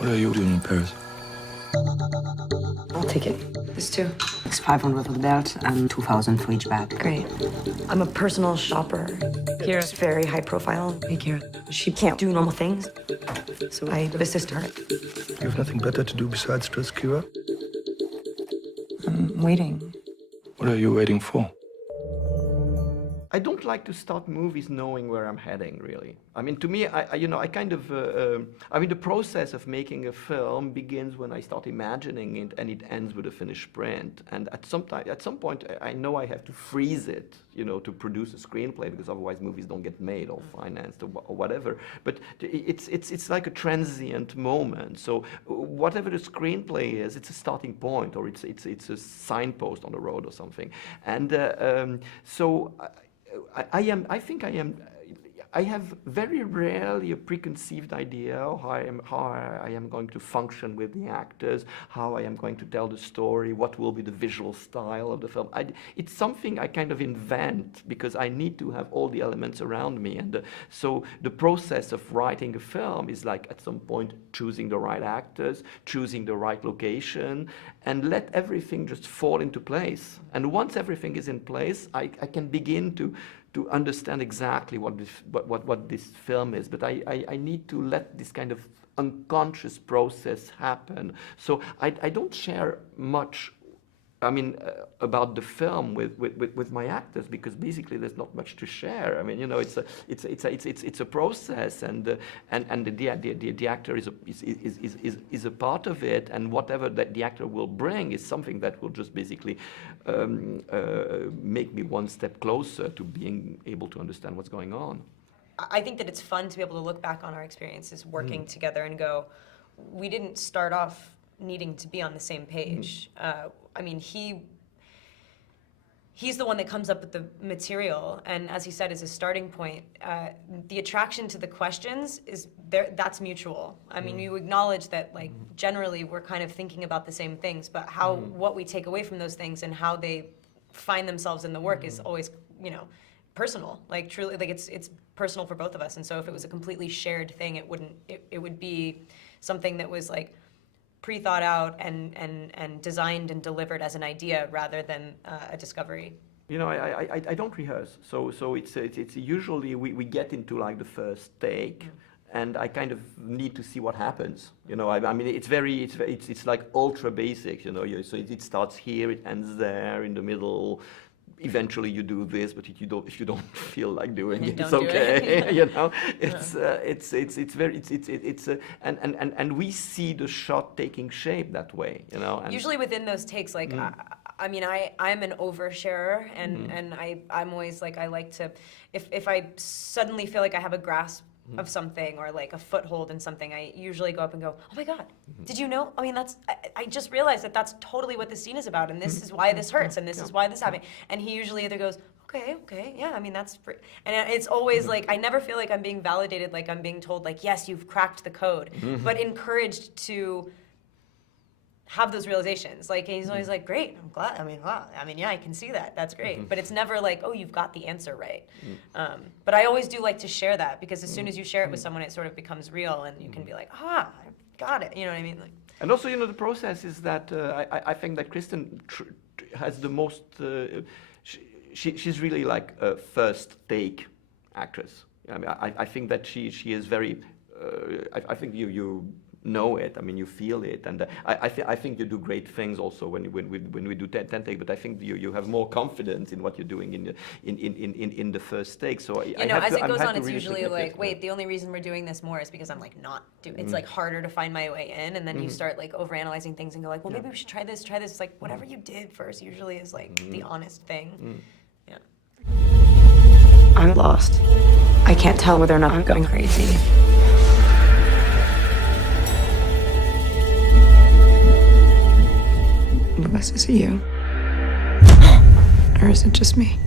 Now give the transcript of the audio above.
What are you doing in Paris? I'll take it. This too. It's 500 for the belt and 2,000 for each bag. Great. I'm a personal shopper. Kira's very high profile. Hey, Kira. She can't do normal things, so I assist her. You have nothing better to do besides dress Kira? I'm waiting. What are you waiting for? I don't like to start movies knowing where I'm heading, really. I mean, to me, I kind of, the process of making a film begins when I start imagining it, and it ends with a finished print. And at some point, I know I have to freeze it, to produce a screenplay, because otherwise movies don't get made or financed or whatever. But it's like a transient moment. So whatever the screenplay is, it's a starting point, or it's a signpost on the road or something. And so. I have very rarely a preconceived idea of how I am going to function with the actors, how I am going to tell the story, what will be the visual style of the film. It's something I kind of invent because I need to have all the elements around me. And so the process of writing a film is like at some point choosing the right actors, choosing the right location, and let everything just fall into place. And once everything is in place, I can begin to understand exactly what this film is. But I need to let this kind of unconscious process happen. So I don't share much, about the film with my actors, because basically there's not much to share. I mean, it's a process, and the actor is a part of it, and whatever that the actor will bring is something that will just basically make me one step closer to being able to understand what's going on. I think that it's fun to be able to look back on our experiences working together and go, we didn't start off needing to be on the same page. He's the one that comes up with the material, and as he said, is a starting point. The attraction to the questions is there. That's mutual. I mean, you acknowledge that, like, generally we're kind of thinking about the same things, but what we take away from those things and how they find themselves in the work is always, personal. Like, truly, like it's personal for both of us. And so if it was a completely shared thing, it would be something that was like pre-thought out and designed and delivered as an idea rather than a discovery. I don't rehearse, so it's usually we get into like the first take, and I kind of need to see what happens. It's like ultra basic, so it starts here, it ends there, in the middle. Eventually you do this, but if you don't feel like doing it, it's okay. And we see the shot taking shape that way, And usually within those takes, like I'm an oversharer, and I'm always like, I like to, if I suddenly feel like I have a grasp of something or like a foothold in something, I usually go up and go, oh my God, did you know? I mean, I just realized that that's totally what this scene is about, and this is why this hurts, and this is why this happened. And he usually either goes, okay, yeah, I mean, that's free. And it's always like, I never feel like I'm being validated, like I'm being told, like, yes, you've cracked the code, but encouraged to have those realizations. Like, he's always like, great, I'm glad, wow, yeah, I can see that, that's great. But it's never like, oh, you've got the answer right. But I always do like to share that, because as soon as you share it with someone, it sort of becomes real, and you can be like, I got it, you know what I mean? Like, and also, the process is that I think that Kristen has the most, she's really like a first take actress. I mean, I think that she is very, I think you know it. I mean, you feel it, and I think you do great things also when we do 10 take. But I think you have more confidence in what you're doing in the first take. So as it goes on, it's usually like, wait, the only reason we're doing this more is because I'm like not doing. It's like harder to find my way in, and then you start like overanalyzing things and go like, well, maybe we should try this. It's like whatever you did first usually is like the honest thing. Yeah. I'm lost. I can't tell whether or not I'm going crazy. Louis, is it you? Or is it just me?